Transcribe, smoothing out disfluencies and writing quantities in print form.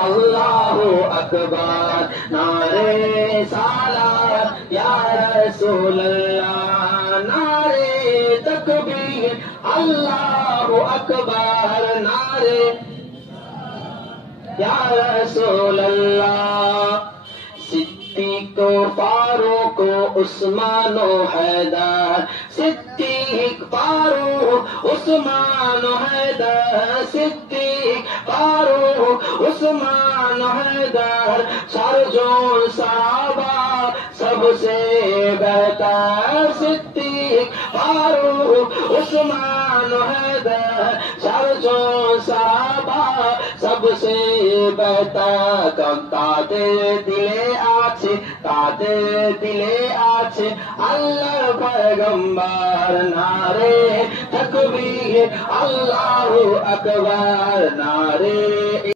अल्लाहु अकबर, नारे सालात या रसूल अल्लाह, नारे तकबीर अल्लाहु अकबर, नारे या रसूल अल्लाह। सिद्दीक़ फारूक उस्मान हैदर, सिद्दीक़ फारूक उस्मान हैदर, सिद्दीक़ फारूक उस्मान हैदर, सरजों सहाबा सबसे बेहतर, सिद्दीक़ फारूक उस्मान हैदर, सरजों सहाबा सबसे बेहतर। ताদের দিলে আছে, তাদের দিলে আছে আল্লাহর পয়গম্বর, নারে তাকবীর আল্লাহু আকবার, নারে